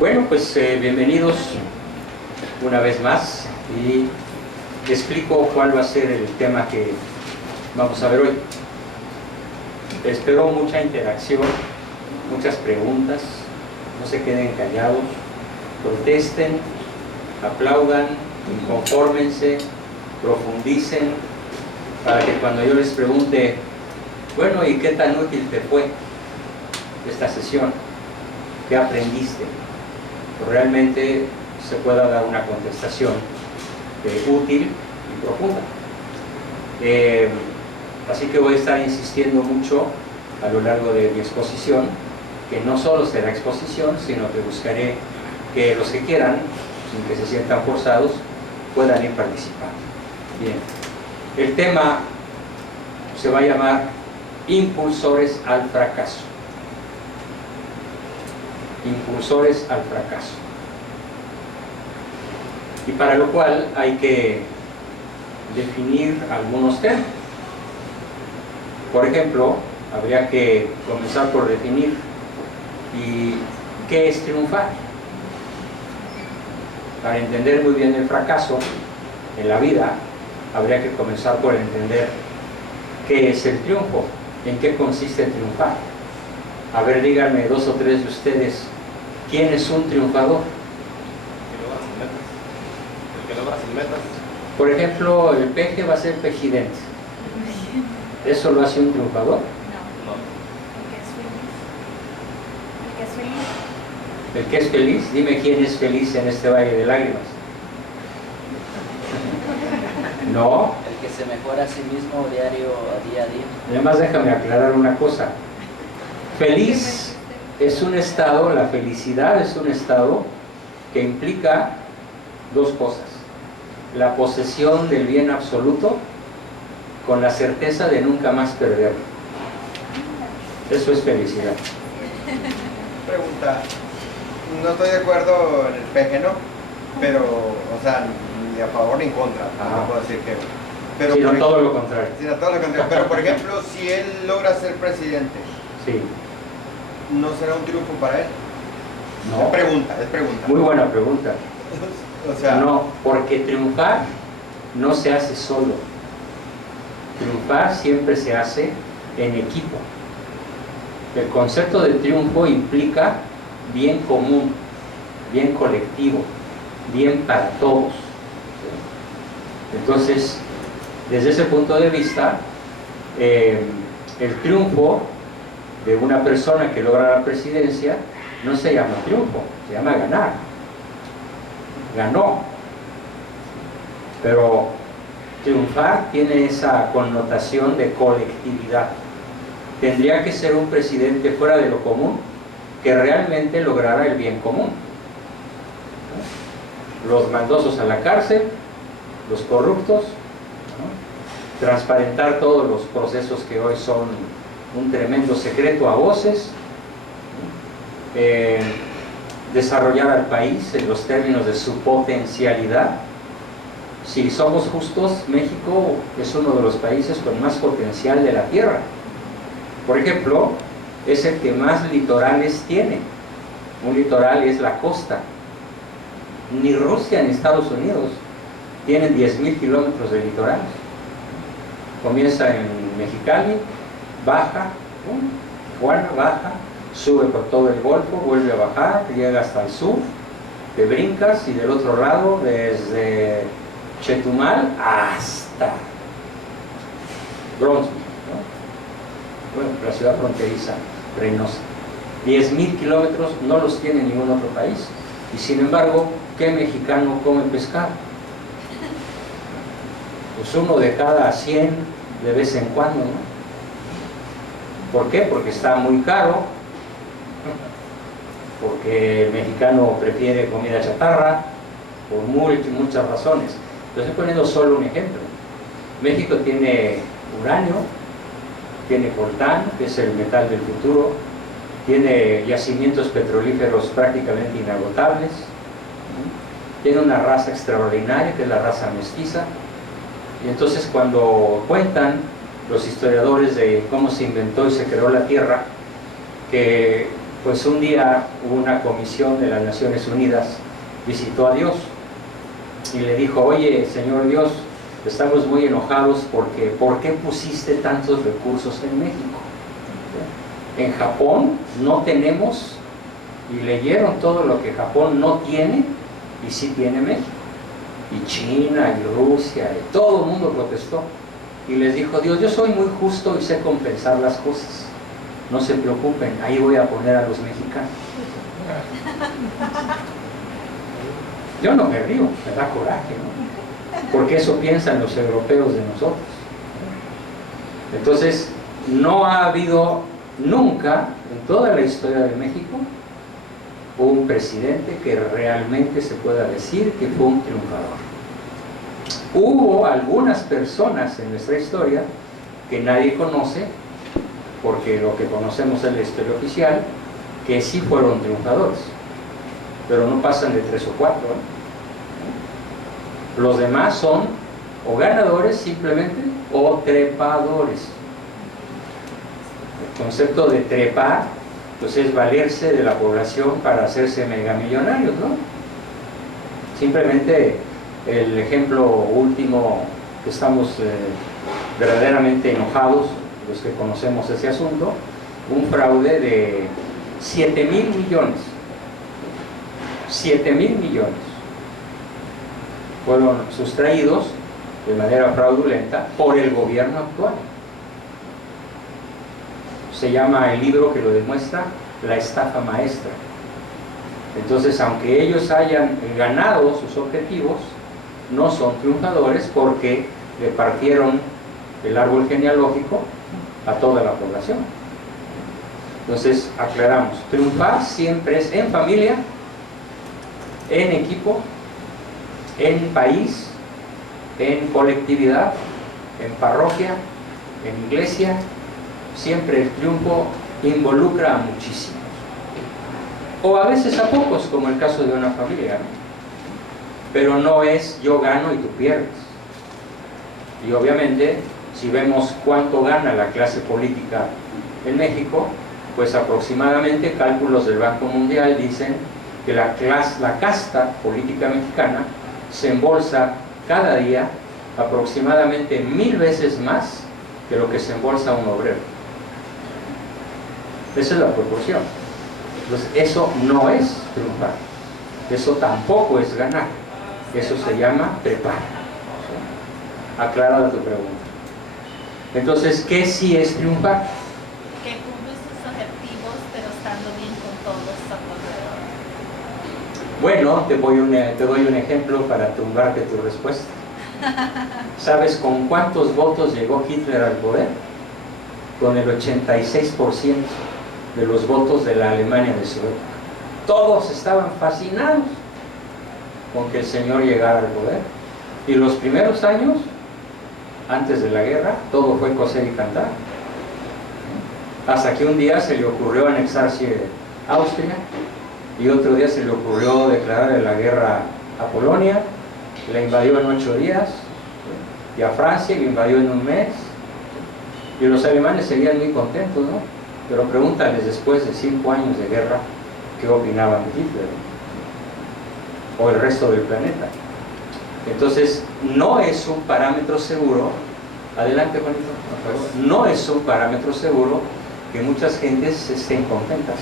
Bueno, pues bienvenidos una vez más y explico cuál va a ser el tema que vamos a ver hoy. Espero mucha interacción, muchas preguntas, no se queden callados, protesten, aplaudan, infórmense, profundicen, para que cuando yo les pregunte, bueno, ¿y qué tan útil te fue esta sesión? ¿Qué aprendiste? Pues realmente se pueda dar una contestación útil y profunda. Así que voy a estar insistiendo mucho a lo largo de mi exposición, que no solo será exposición, sino que buscaré que los que quieran, sin que se sientan forzados, puedan ir participando. Bien, el tema se va a llamar impulsores al fracaso. Impulsores al fracaso. Y para lo cual hay que definir algunos términos. Por ejemplo, habría que comenzar por definir qué es triunfar. Para entender muy bien el fracaso en la vida, habría que comenzar por entender qué es el triunfo, en qué consiste triunfar. A ver, díganme dos o tres de ustedes, ¿quién es un triunfador? El que logra sus metas. Por ejemplo, el peje va a ser pejidente. ¿Eso lo hace un triunfador? No. ¿El que es feliz? Dime quién es feliz en este valle de lágrimas. No. El que se mejora a sí mismo día a día. Además, déjame aclarar una cosa. Feliz es un estado, la felicidad es un estado que implica dos cosas. La posesión del bien absoluto con la certeza de nunca más perderlo. Eso es felicidad. Pregunta, no estoy de acuerdo en el peje, ¿no? Pero, o sea, ni a favor ni en contra, no puedo decir que... Pero Sino todo lo contrario. Sino todo lo contrario. Pero, por ejemplo, si él logra ser presidente, Sí. ¿no será un triunfo para él? No. Es pregunta. Muy buena pregunta. O sea... No, porque triunfar no se hace solo. Triunfar siempre se hace en equipo. El concepto de triunfo implica bien común, bien colectivo, bien para todos. Entonces, desde ese punto de vista, el triunfo de una persona que logra la presidencia no se llama triunfo, se llama ganar. Ganó. Pero triunfar tiene esa connotación de colectividad. Tendría que ser un presidente fuera de lo común que realmente lograra el bien común. Los maldosos a la cárcel, los corruptos, ¿no? Transparentar todos los procesos que hoy son un tremendo secreto a voces, ¿no? Desarrollar al país en los términos de su potencialidad. Si somos justos, México es uno de los países con más potencial de la tierra. Por ejemplo, es el que más litorales tiene. Un litoral es la costa. Ni Rusia ni Estados Unidos tienen 10.000 kilómetros de litorales. Comienza en Mexicali, baja, Tijuana, baja, sube por todo el Golfo, vuelve a bajar, llega hasta el sur, te brincas y del otro lado, desde Chetumal hasta Bronzeville, ¿no? Bueno, la ciudad fronteriza, Reynosa. 10.000 kilómetros no los tiene ningún otro país. Y sin embargo, ¿qué mexicano come pescado? Pues uno de cada 100 de vez en cuando, ¿no? ¿Por qué? Porque está muy caro, porque el mexicano prefiere comida chatarra, por muchas razones. Estoy poniendo solo un ejemplo. México tiene uranio, tiene coltán, que es el metal del futuro, tiene yacimientos petrolíferos prácticamente inagotables, tiene una raza extraordinaria, que es la raza mestiza. Y entonces cuando cuentan los historiadores de cómo se inventó y se creó la Tierra, que Pues un día una comisión de las Naciones Unidas visitó a Dios y le dijo: oye, Señor Dios, estamos muy enojados porque ¿por qué pusiste tantos recursos en México? En Japón no tenemos, y leyeron todo lo que Japón no tiene y sí tiene México, y China y Rusia, y todo el mundo protestó. Y les dijo Dios: yo soy muy justo y sé compensar las cosas, no se preocupen, ahí voy a poner a los mexicanos. Yo no me río, me da coraje, ¿no? Porque eso piensan los europeos de nosotros. Entonces, no ha habido nunca en toda la historia de México un presidente que realmente se pueda decir que fue un triunfador. Hubo algunas personas en nuestra historia que nadie conoce, porque lo que conocemos es la historia oficial, que sí fueron triunfadores, pero no pasan de 3 o 4, ¿eh? Los demás son o ganadores simplemente o trepadores. El concepto de trepar pues es valerse de la población para hacerse megamillonarios, ¿no? Simplemente el ejemplo último que estamos verdaderamente enojados, los que conocemos ese asunto, un fraude de 7,000 millones. 7,000 millones fueron sustraídos de manera fraudulenta por el gobierno actual. Se llama el libro que lo demuestra, La estafa maestra. Entonces, aunque ellos hayan ganado sus objetivos, no son triunfadores porque le partieron el árbol genealógico a toda la población. Entonces, aclaramos, triunfar siempre es en familia, en equipo, en país, en colectividad, en parroquia, en iglesia. Siempre el triunfo involucra a muchísimos, o a veces a pocos, como el caso de una familia, ¿no? Pero no es yo gano y tú pierdes. Y obviamente, si vemos cuánto gana la clase política en México, pues aproximadamente, cálculos del Banco Mundial dicen que la casta política mexicana se embolsa cada día aproximadamente 1000 veces más que lo que se embolsa un obrero. Esa es la proporción. Entonces, eso no es triunfar, eso tampoco es ganar, eso se llama trepar. ¿Sí? Aclarada tu pregunta. Entonces, ¿qué sí es triunfar? Que cumples tus objetivos, pero estando bien con todos a tu alrededor. Bueno, te doy un ejemplo para tumbarte tu respuesta. ¿Sabes con cuántos votos llegó Hitler al poder? Con el 86% de los votos de la Alemania de su época. Todos estaban fascinados con que el señor llegara al poder. Y los primeros años, antes de la guerra, todo fue coser y cantar. Hasta que un día se le ocurrió anexarse Austria, y otro día se le ocurrió declararle la guerra a Polonia, la invadió en 8 días, y a Francia la invadió en un mes, y los alemanes serían muy contentos, ¿no? Pero pregúntales después de 5 años de guerra qué opinaban de Hitler, ¿no? O el resto del planeta. Entonces, no es un parámetro seguro, adelante Juanito, por favor, no es un parámetro seguro que muchas gentes estén contentas.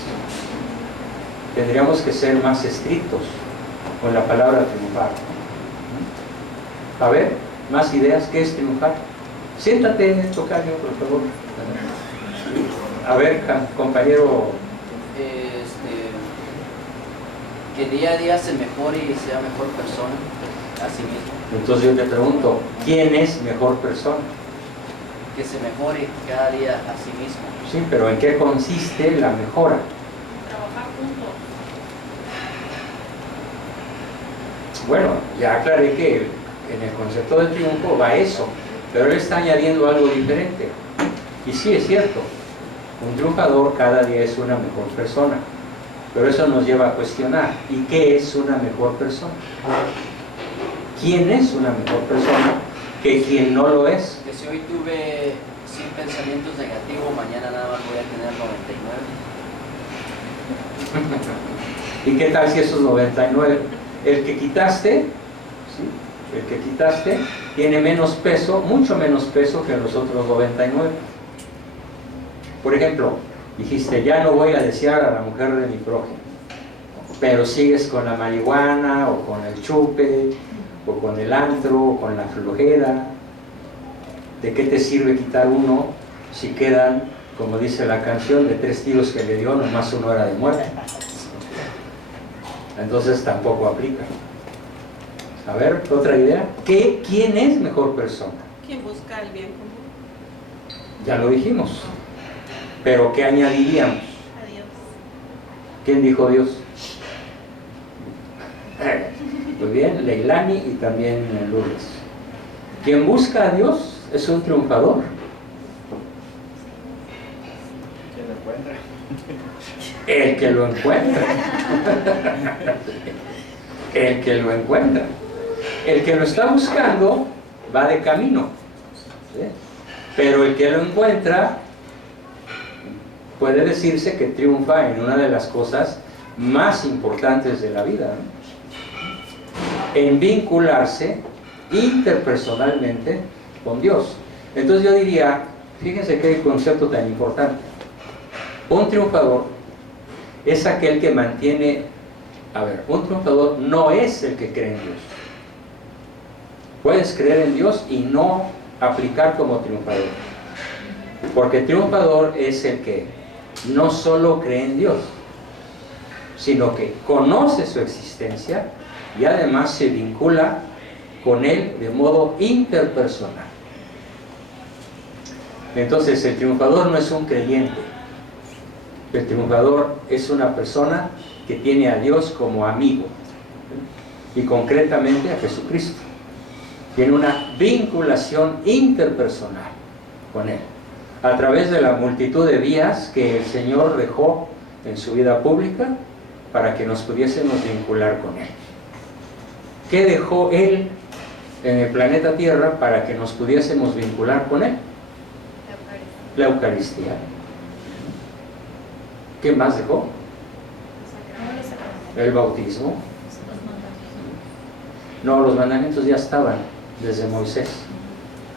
Tendríamos que ser más estrictos con la palabra triunfar. A ver, más ideas, ¿qué es triunfar? Siéntate, tocayo, por favor. A ver, compañero. Que día a día se mejore y sea mejor persona a sí mismo. Entonces yo te pregunto, ¿quién es mejor persona? Que se mejore cada día a sí mismo. Sí, pero ¿en qué consiste la mejora? Trabajar juntos. Bueno, ya aclaré que en el concepto de triunfo va eso, pero él está añadiendo algo diferente. Y sí, es cierto, un triunfador cada día es una mejor persona, pero eso nos lleva a cuestionar, ¿y qué es una mejor persona? ¿Quién es una mejor persona que quien no lo es? Que si hoy tuve 100 pensamientos negativos, mañana nada más voy a tener 99. ¿Y qué tal si esos 99? El que quitaste, ¿sí? El que quitaste tiene menos peso, mucho menos peso que los otros 99. Por ejemplo, dijiste, ya no voy a desear a la mujer de mi prójimo, pero sigues con la marihuana, o con el chupe, o con el antro, o con la flojera. ¿De qué te sirve quitar uno si quedan, como dice la canción, de 3 tiros que le dio, nomás 1 hora de muerte? Entonces tampoco aplica. A ver, otra idea. ¿Quién es mejor persona? Quien busca el bien común. Ya lo dijimos. Pero ¿qué añadiríamos? A Dios. ¿Quién dijo Dios? Muy bien, Leilani y también Lourdes. Quien busca a Dios es un triunfador. ¿Quién lo encuentra? El que lo encuentra. El que lo encuentra. El que lo está buscando va de camino, ¿sí? Pero el que lo encuentra puede decirse que triunfa en una de las cosas más importantes de la vida, ¿no? En vincularse interpersonalmente con Dios. Entonces yo diría, fíjense qué concepto tan importante. Un triunfador es aquel que mantiene, un triunfador no es el que cree en Dios. Puedes creer en Dios y no aplicar como triunfador. Porque triunfador es el que no solo cree en Dios, sino que conoce su existencia y además se vincula con Él de modo interpersonal. Entonces el triunfador no es un creyente. El triunfador es una persona que tiene a Dios como amigo, y concretamente a Jesucristo. Tiene una vinculación interpersonal con Él, a través de la multitud de vías que el Señor dejó en su vida pública para que nos pudiésemos vincular con Él. ¿Qué dejó Él en el planeta Tierra para que nos pudiésemos vincular con Él? La Eucaristía. ¿Qué más dejó? El bautismo. No, los mandamientos ya estaban desde Moisés.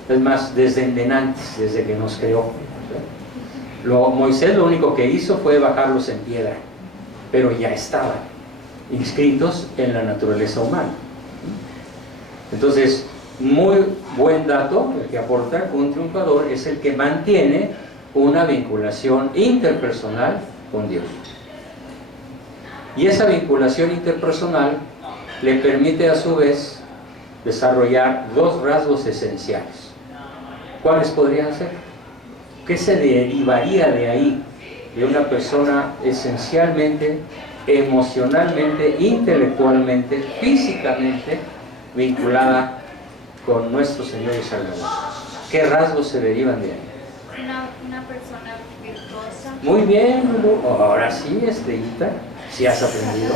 Es más, desde antes, desde que nos creó. Moisés lo único que hizo fue bajarlos en piedra, pero ya estaban inscritos en la naturaleza humana. Entonces, muy buen dato el que aporta que un triunfador es el que mantiene una vinculación interpersonal con Dios. Y esa vinculación interpersonal le permite a su vez desarrollar 2 rasgos esenciales. ¿Cuáles podrían ser? ¿Qué se derivaría de ahí? De una persona esencialmente, emocionalmente, intelectualmente, físicamente vinculada con nuestro Señor y Salvador. ¿Qué rasgos se derivan de ahí? Una persona virtuosa. Muy bien, Lulu. Ahora sí, Estrellita, si has aprendido.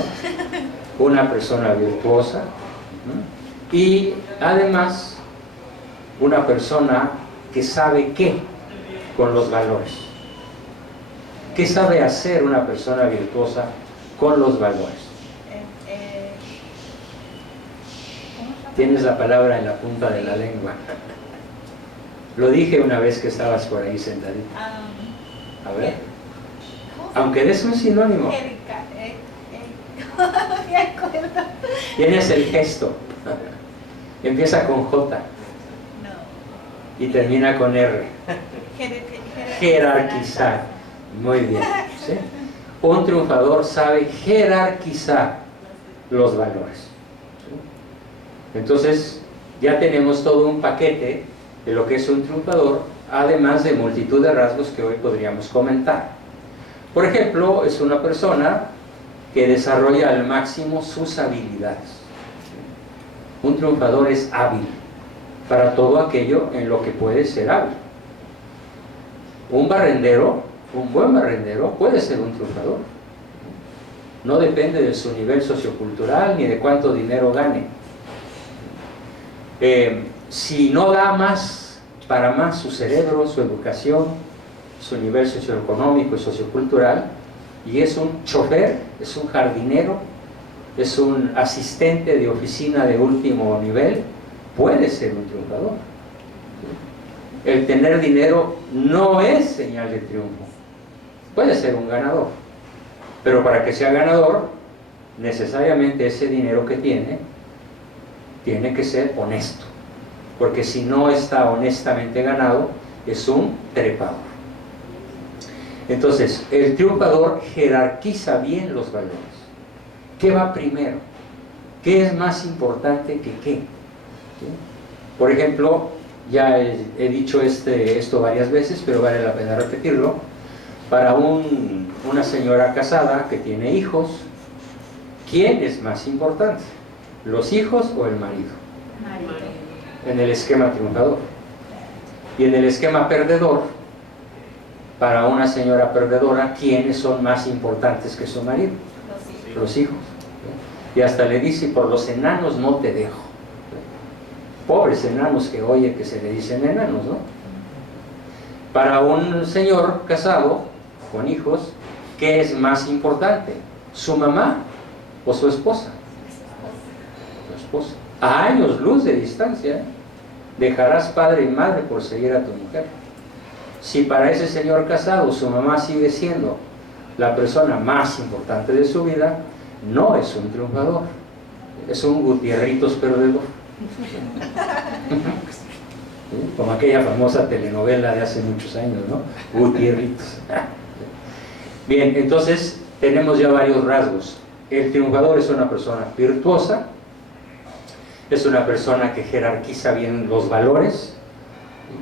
Una persona virtuosa, ¿no? Y además una persona que sabe qué con los valores. ¿Qué sabe hacer una persona virtuosa con los valores? Tienes la palabra en la punta de la lengua. Lo dije una vez que estabas por ahí sentadita. A ver. Aunque eres un sinónimo. Tienes el gesto. Empieza con J. Y termina con R. Jerarquizar. Muy bien. ¿Sí? Un triunfador sabe jerarquizar los valores. ¿Sí? Entonces, ya tenemos todo un paquete de lo que es un triunfador, además de multitud de rasgos que hoy podríamos comentar. Por ejemplo, es una persona que desarrolla al máximo sus habilidades. Un triunfador es hábil para todo aquello en lo que puede ser hábil. Un barrendero, un buen barrendero, puede ser un triunfador. No depende de su nivel sociocultural ni de cuánto dinero gane. Si no da más, para más su cerebro, su educación, su nivel socioeconómico y sociocultural, y es un chofer, es un jardinero, es un asistente de oficina de último nivel, puede ser un triunfador. El tener dinero no es señal de triunfo. Puede ser un ganador, pero para que sea ganador, necesariamente ese dinero que tiene que ser honesto, porque si no está honestamente ganado, es un trepador. Entonces, el triunfador jerarquiza bien los valores. ¿Qué va primero? ¿Qué es más importante que qué? ¿Sí? Por ejemplo, ya he dicho esto varias veces, pero vale la pena repetirlo. Para una señora casada que tiene hijos, ¿quién es más importante? ¿Los hijos o el marido? En el esquema triunfador. Y en el esquema perdedor, para una señora perdedora, ¿quiénes son más importantes que su marido? Los hijos. Y hasta le dice, por los enanos no te dejo. Pobres enanos que oye que se le dicen enanos, ¿no? Para un señor casado con hijos, ¿qué es más importante? ¿Su mamá o su esposa? Su esposa. A años luz de distancia, ¿eh? Dejarás padre y madre por seguir a tu mujer. Si para ese señor casado su mamá sigue siendo la persona más importante de su vida, no es un triunfador, es un Gutierritos perdedor. ¿Sí? Como aquella famosa telenovela de hace muchos años, ¿no? Gutierritos. Bien, entonces tenemos ya varios rasgos. El triunfador es una persona virtuosa, es una persona que jerarquiza bien los valores,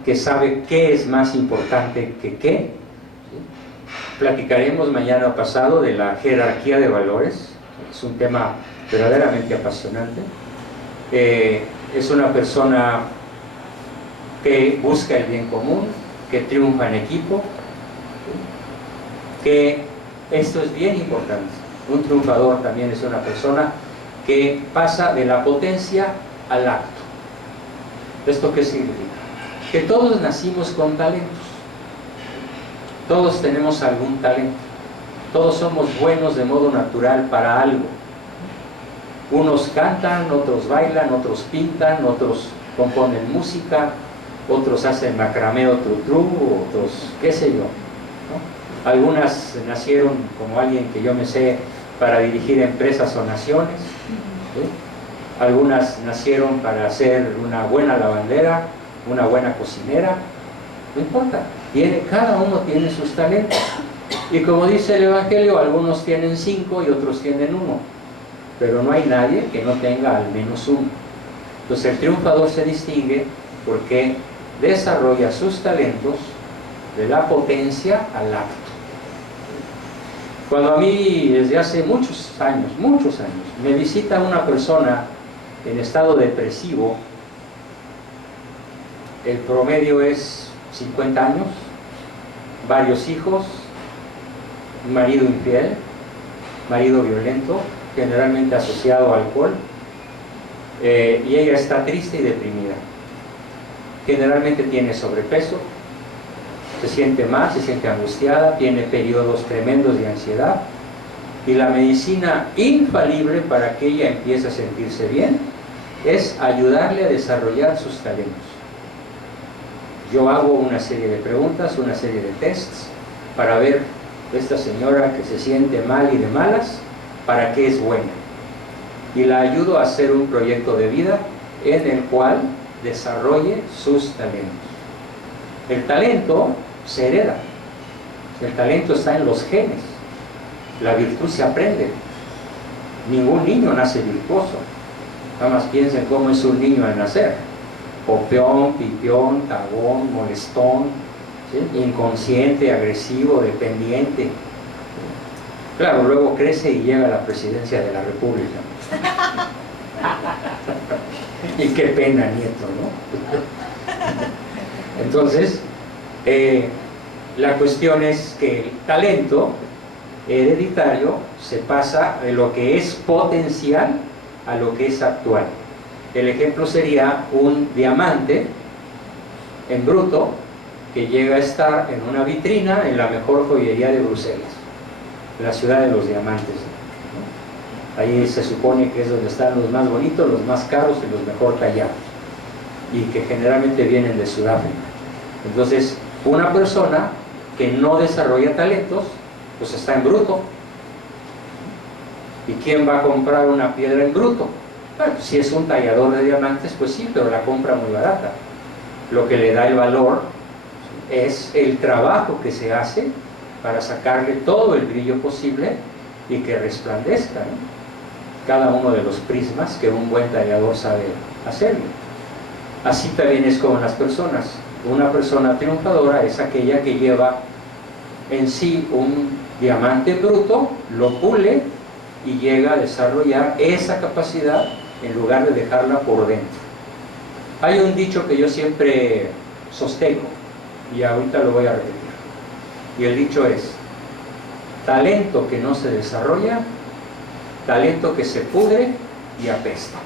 que sabe qué es más importante que qué. ¿Sí? Platicaremos mañana o pasado de la jerarquía de valores, es un tema verdaderamente apasionante. Es una persona que busca el bien común, que triunfa en equipo, ¿sí? Que esto es bien importante. Un triunfador también es una persona que pasa de la potencia al acto. ¿Esto qué significa? Que todos nacimos con talentos. Todos tenemos algún talento. Todos somos buenos de modo natural para algo. Unos cantan, otros bailan, otros pintan, otros componen música, otros hacen macramé o trutru, otros qué sé yo, ¿no? Algunas nacieron como alguien que yo me sé para dirigir empresas o naciones, ¿sí? Algunas nacieron para ser una buena lavandera, una buena cocinera, no importa, cada uno tiene sus talentos. Y como dice el Evangelio, algunos tienen 5 y otros tienen 1, pero no hay nadie que no tenga al menos 1. Entonces el triunfador se distingue porque desarrolla sus talentos de la potencia al acto. Cuando a mí, desde hace muchos años, me visita una persona en estado depresivo, el promedio es 50 años, varios hijos, marido infiel, marido violento, generalmente asociado al alcohol, y ella está triste y deprimida. Generalmente tiene sobrepeso, se siente mal, se siente angustiada, tiene periodos tremendos de ansiedad, y la medicina infalible para que ella empiece a sentirse bien es ayudarle a desarrollar sus talentos. Yo hago una serie de preguntas, una serie de tests para ver esta señora que se siente mal y de malas, para qué es buena, y la ayudo a hacer un proyecto de vida en el cual desarrolle sus talentos. El talento se hereda, el talento está en los genes, la virtud se aprende. Ningún niño nace virtuoso, nada más piensen cómo es un niño al nacer: copión, pipión, cagón, molestón, ¿sí? Inconsciente, agresivo, dependiente. Claro, luego crece y llega a la presidencia de la República. Y qué pena, nieto, ¿no? Entonces, la cuestión es que el talento hereditario se pasa de lo que es potencial a lo que es actual. El ejemplo sería un diamante en bruto que llega a estar en una vitrina en la mejor joyería de Bruselas. la ciudad de los diamantes, ¿no? Ahí se supone que es donde están los más bonitos, los más caros y los mejor tallados, y que generalmente vienen de Sudáfrica. Entonces, una persona que no desarrolla talentos, pues está en bruto. ¿Y quién va a comprar una piedra en bruto? Bueno, si es un tallador de diamantes, pues sí, pero la compra muy barata. Lo que le da el valor es el trabajo que se hace para sacarle todo el brillo posible y que resplandezca, ¿no? Cada uno de los prismas que un buen tallador sabe hacerlo. Así también es con las personas. Una persona triunfadora es aquella que lleva en sí un diamante bruto, lo pule y llega a desarrollar esa capacidad en lugar de dejarla por dentro. Hay un dicho que yo siempre sostengo y ahorita lo voy a repetir. Y el dicho es: talento que no se desarrolla, talento que se pudre y apesta.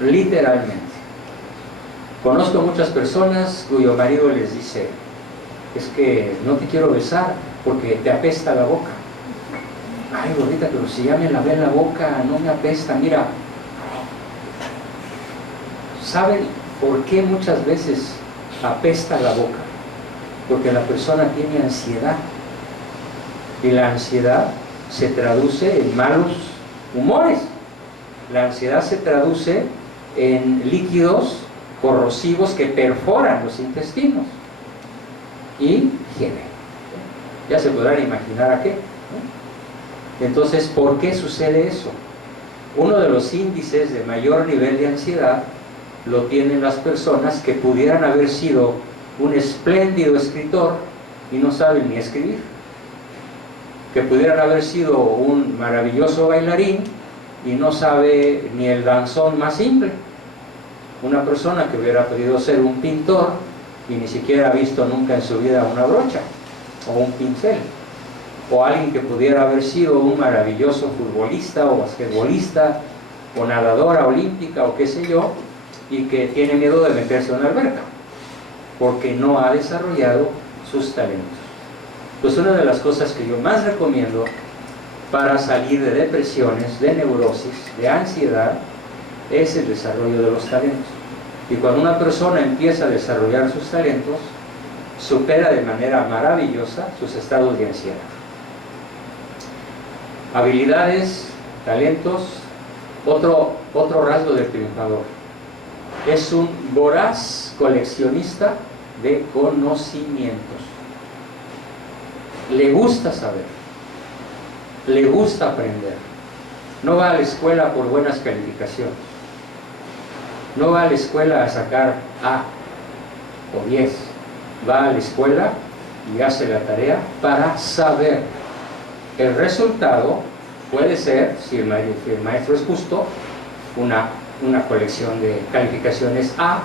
Literalmente. Conozco muchas personas cuyo marido les dice: es que no te quiero besar porque te apesta la boca. Ay, gordita, pero si ya me lavé la boca, no me apesta. Mira, ¿saben por qué muchas veces apesta la boca? Porque la persona tiene ansiedad, y la ansiedad se traduce en malos humores. La ansiedad se traduce en líquidos corrosivos que perforan los intestinos y hieden. Ya se podrán imaginar a qué, ¿no? Entonces, ¿por qué sucede eso? Uno de los índices de mayor nivel de ansiedad lo tienen las personas que pudieran haber sido un espléndido escritor y no saben ni escribir, que pudieran haber sido un maravilloso bailarín y no sabe ni el danzón más simple. Una persona que hubiera podido ser un pintor y ni siquiera ha visto nunca en su vida una brocha o un pincel, o alguien que pudiera haber sido un maravilloso futbolista o basquetbolista o nadadora olímpica o qué sé yo, y que tiene miedo de meterse en una alberca porque no ha desarrollado sus talentos. Pues una de las cosas que yo más recomiendo para salir de depresiones, de neurosis, de ansiedad, es el desarrollo de los talentos. Y cuando una persona empieza a desarrollar sus talentos, supera de manera maravillosa sus estados de ansiedad. Habilidades, talentos. Otro rasgo del triunfador: es un voraz coleccionista de conocimientos. Le gusta saber, le gusta aprender. No va a la escuela por buenas calificaciones, no va a la escuela a sacar A o 10, va a la escuela y hace la tarea para saber. El resultado puede ser, si el maestro es justo, una colección de calificaciones A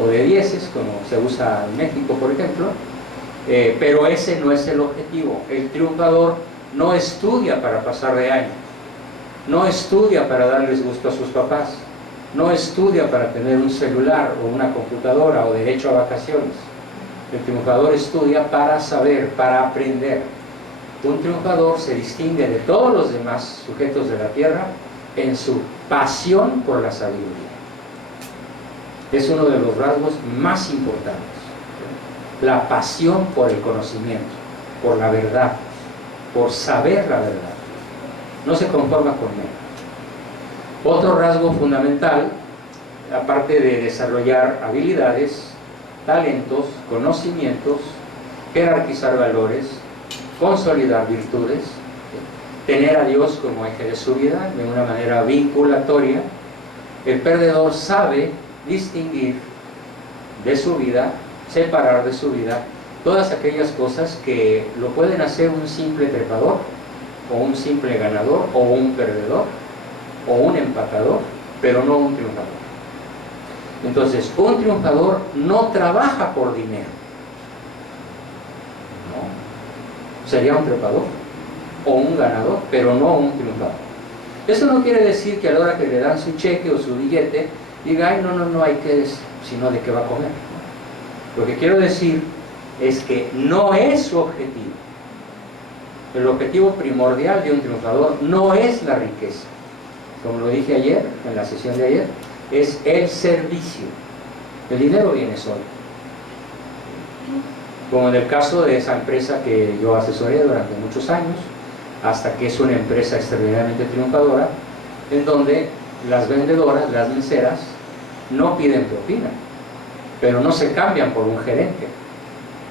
o de 10, como se usa en México, por ejemplo, pero ese no es el objetivo. El triunfador no estudia para pasar de año, no estudia para darles gusto a sus papás, no estudia para tener un celular o una computadora o derecho a vacaciones. El triunfador estudia para saber, para aprender. Un triunfador se distingue de todos los demás sujetos de la tierra en su pasión por la sabiduría. Es uno de los rasgos más importantes. La pasión por el conocimiento, por la verdad, por saber la verdad. No se conforma con él. Otro rasgo fundamental, aparte de desarrollar habilidades, talentos, conocimientos, jerarquizar valores, consolidar virtudes, tener a Dios como eje de su vida de una manera vinculatoria. El perdedor sabe distinguir de su vida, separar de su vida todas aquellas cosas que lo pueden hacer un simple trepador, o un simple ganador, o un perdedor, o un empatador, pero no un triunfador. Entonces, un triunfador no trabaja por dinero. No. Sería un trepador o un ganador, pero no un triunfador. Eso no quiere decir que a la hora que le dan su cheque o su billete, diga: ay, no hay que, sino de qué va a comer. Lo que quiero decir es que no es su objetivo. el objetivo primordial de un triunfador no es la riqueza. Como lo dije ayer, en la sesión de ayer, es el servicio. El dinero viene solo. Como en el caso de esa empresa que yo asesoré durante muchos años, hasta que es una empresa extraordinariamente triunfadora, en donde las vendedoras, las meseras, no piden propina, pero no se cambian por un gerente,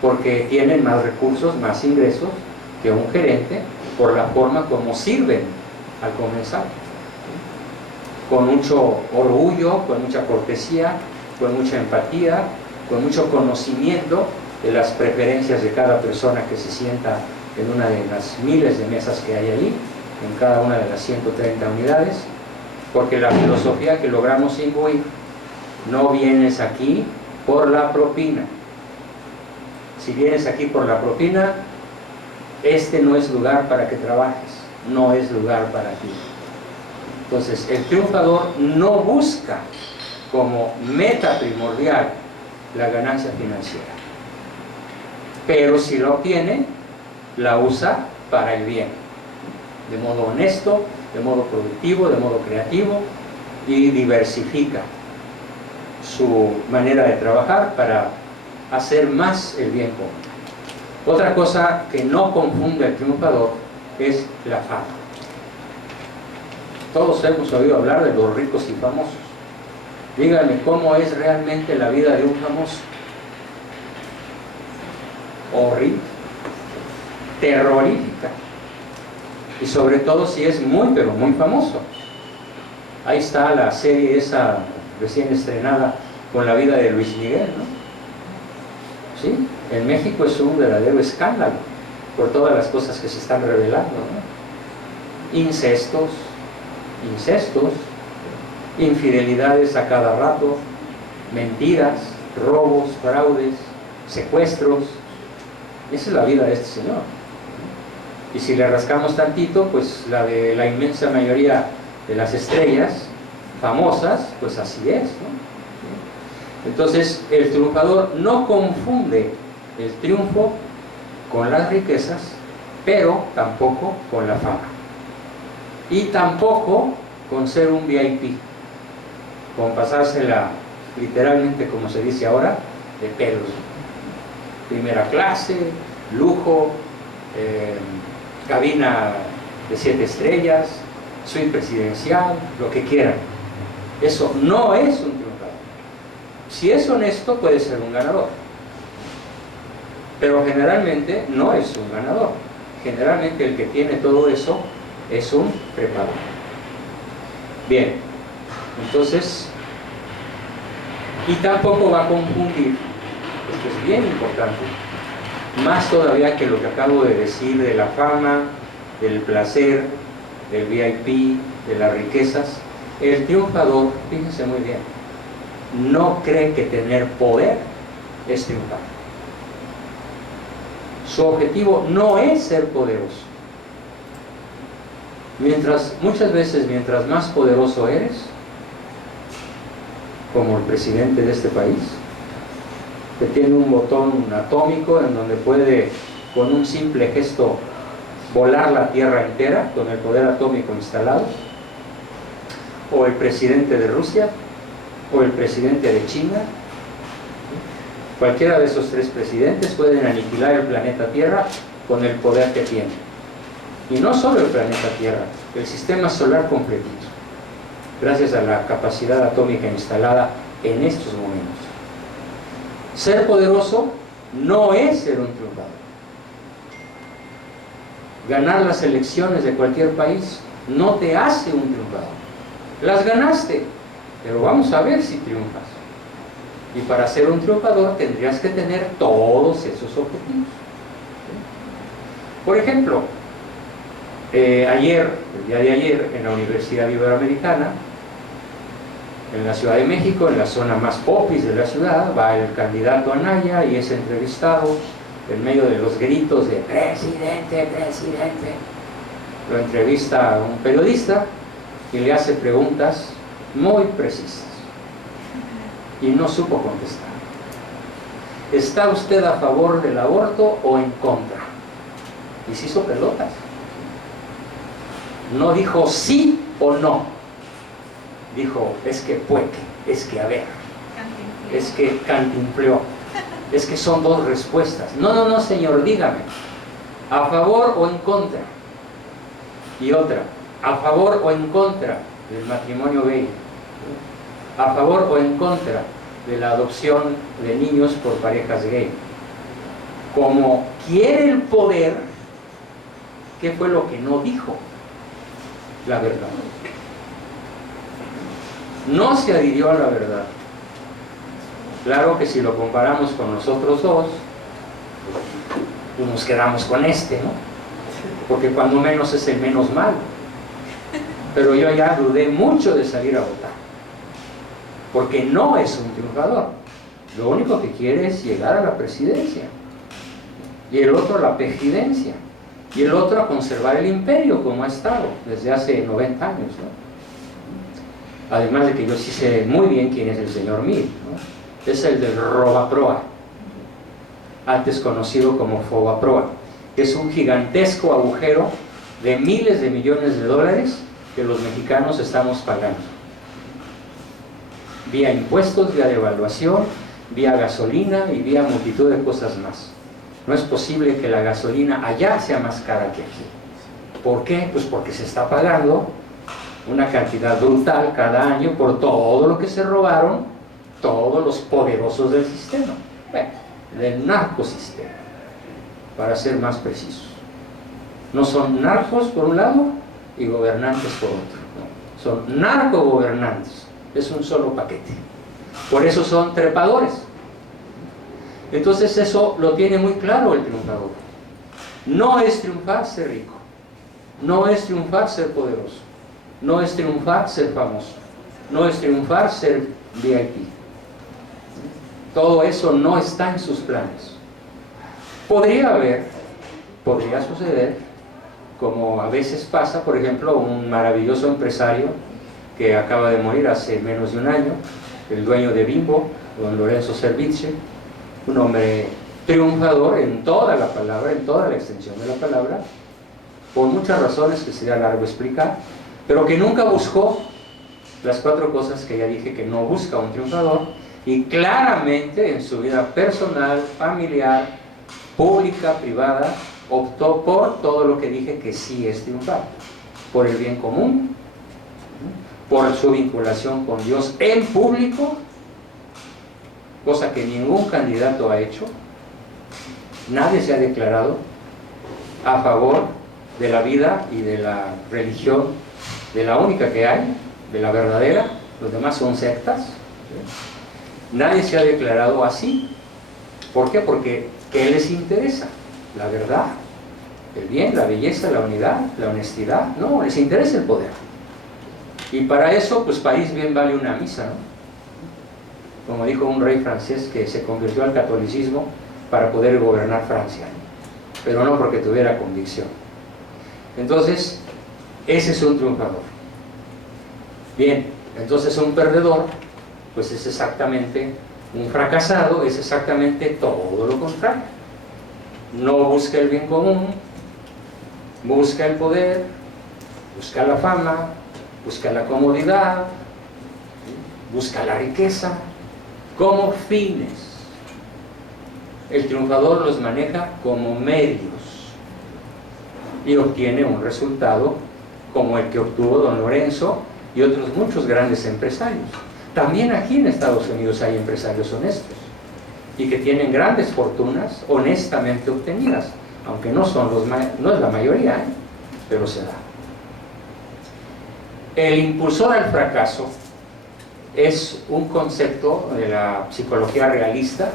porque tienen más recursos, más ingresos que un gerente, por la forma como sirven al comensal. Con mucho orgullo, con mucha cortesía, con mucha empatía, con mucho conocimiento de las preferencias de cada persona que se sienta en una de las miles de mesas que hay allí, en cada una de las 130 unidades, porque la filosofía que logramos imbuir: no vienes aquí por la propina. Si vienes aquí por la propina, este no es lugar para que trabajes, no es lugar para ti. Entonces, el triunfador no busca como meta primordial la ganancia financiera, pero si la obtiene, la usa para el bien, de modo honesto, de modo productivo, de modo creativo, y diversifica su manera de trabajar para hacer más el bien común. Otra cosa que no confunde al triunfador es la fama. Todos hemos oído hablar de los ricos y famosos. Díganme cómo es realmente la vida de un famoso. Horrible, terrorífica, y sobre todo si es muy, pero muy famoso. Ahí está la serie esa recién estrenada con la vida de Luis Miguel, ¿no? ¿Sí? En México es un verdadero escándalo por todas las cosas que se están revelando, ¿no? Incestos, infidelidades a cada rato, mentiras, robos, fraudes, secuestros. Esa es la vida de este señor. Y si le rascamos tantito, pues la de la inmensa mayoría de las estrellas famosas, pues así es, ¿no? Entonces, el triunfador no confunde el triunfo con las riquezas, pero tampoco con la fama. Y tampoco con ser un VIP, con pasársela literalmente, como se dice ahora, de pelos. Primera clase, lujo, cabina de 7 estrellas, suite presidencial, lo que quieran. Eso no es un triunfador. Si es honesto, puede ser un ganador, pero generalmente no es un ganador. Generalmente el que tiene todo eso es un preparador. Bien, entonces, y tampoco va a confundir, esto es bien importante, más todavía que lo que acabo de decir de la fama, del placer, del VIP, de las riquezas. El triunfador, fíjense muy bien, no cree que tener poder es triunfar. Su objetivo no es ser poderoso. Muchas veces, mientras más poderoso eres, como el presidente de este país, que tiene un botón atómico en donde puede, con un simple gesto, volar la tierra entera con el poder atómico instalado, o el presidente de Rusia, o el presidente de China. Cualquiera de esos 3 presidentes pueden aniquilar el planeta Tierra con el poder que tienen. Y no solo el planeta Tierra, el sistema solar completito, gracias a la capacidad atómica instalada en estos momentos. Ser poderoso no es ser un triunfador. Ganar las elecciones de cualquier país no te hace un triunfador. Las ganaste, pero vamos a ver si triunfas. Y para ser un triunfador tendrías que tener todos esos objetivos. Por ejemplo, el día de ayer, en la Universidad Iberoamericana, en la Ciudad de México, en la zona más popis de la ciudad, va el candidato Anaya y es entrevistado en medio de los gritos de "presidente, presidente". Lo entrevista un periodista y le hace preguntas muy precisas y no supo contestar. ¿Está usted a favor del aborto o en contra? y se hizo pelotas. No dijo sí o no. Dijo, es que puede, es que a ver, es que cantinfleó, es que son dos respuestas. No, no, no, señor, dígame, ¿a favor o en contra? Y otra, ¿a favor o en contra del matrimonio gay? ¿A favor o en contra de la adopción de niños por parejas gay? Como quiere el poder, ¿qué fue lo que no dijo? La verdad. No se adhirió a la verdad. Claro que si lo comparamos con los otros dos, pues nos quedamos con este, ¿no? Porque cuando menos es el menos malo. Pero yo ya dudé mucho de salir a votar, porque no es un triunfador. Lo único que quiere es llegar a la presidencia, y el otro a la presidencia, y el otro a conservar el imperio como ha estado desde hace 90 años, ¿no? Además de que yo sí sé muy bien quién es el señor Meade, ¿no? Es el del Robaproa, antes conocido como Fobaproa, que es un gigantesco agujero de miles de millones de dólares que los mexicanos estamos pagando, vía impuestos, vía devaluación, vía gasolina y vía multitud de cosas más. No es posible que la gasolina allá sea más cara que aquí. ¿Por qué? Pues porque se está pagando una cantidad brutal cada año por todo lo que se robaron todos los poderosos del sistema, bueno, del narcosistema, para ser más precisos. No son narcos por un lado y gobernantes por otro, no. Son narcogobernantes, es un solo paquete. Por eso son trepadores. Entonces eso lo tiene muy claro el triunfador. No es triunfar ser rico, no es triunfar ser poderoso, no es triunfar ser famoso, no es triunfar ser VIP. Todo eso no está en sus planes. Podría suceder, como a veces pasa, por ejemplo, un maravilloso empresario que acaba de morir hace menos de un año, el dueño de Bimbo, don Lorenzo Servitje, un hombre triunfador en toda la palabra, en toda la extensión de la palabra, por muchas razones que sería largo explicar, pero que nunca buscó las 4 cosas que ya dije que no busca un triunfador, y claramente en su vida personal, familiar, pública, privada, optó por todo lo que dije que sí es triunfar, por el bien común, por su vinculación con Dios en público, cosa que ningún candidato ha hecho. Nadie se ha declarado a favor de la vida y de la religión, de la única que hay, de la verdadera. Los demás son sectas. Nadie se ha declarado así. ¿Por qué? Porque ¿qué les interesa? La verdad, el bien, la belleza, la unidad, la honestidad. No, les interesa el poder. Y para eso, pues París bien vale una misa, ¿no? Como dijo un rey francés que se convirtió al catolicismo para poder gobernar Francia, pero no porque tuviera convicción. Entonces, ese es un triunfador. Bien, entonces un perdedor, pues es exactamente un fracasado, es exactamente todo lo contrario. No busca el bien común, busca el poder, busca la fama, busca la comodidad, busca la riqueza, como fines. El triunfador los maneja como medios y obtiene un resultado como el que obtuvo don Lorenzo y otros muchos grandes empresarios. También aquí en Estados Unidos hay empresarios honestos y que tienen grandes fortunas honestamente obtenidas, aunque no es la mayoría, pero se da. El impulsor al fracaso es un concepto de la psicología realista.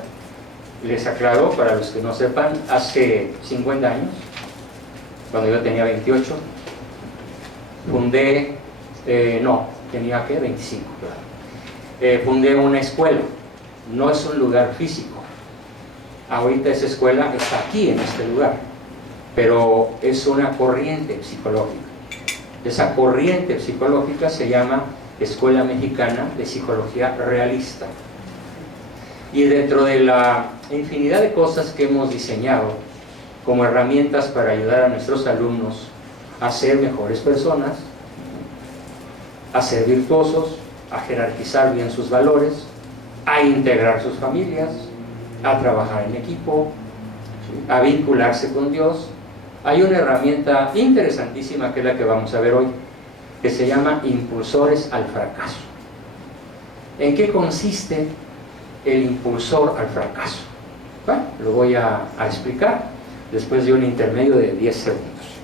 Les aclaro, para los que no sepan, hace 50 años, cuando yo tenía 28, fundé, tenía que 25, fundé una escuela. No es un lugar físico. Ahorita esa escuela está aquí, en este lugar, pero es una corriente psicológica. Esa corriente psicológica se llama Escuela Mexicana de Psicología Realista. Y dentro de la infinidad de cosas que hemos diseñado como herramientas para ayudar a nuestros alumnos a ser mejores personas, a ser virtuosos, a jerarquizar bien sus valores, a integrar sus familias, a trabajar en equipo, ¿sí?, a vincularse con Dios. Hay una herramienta interesantísima que es la que vamos a ver hoy, que se llama impulsores al fracaso. ¿En qué consiste el impulsor al fracaso? Bueno, lo voy a explicar después de un intermedio de 10 segundos.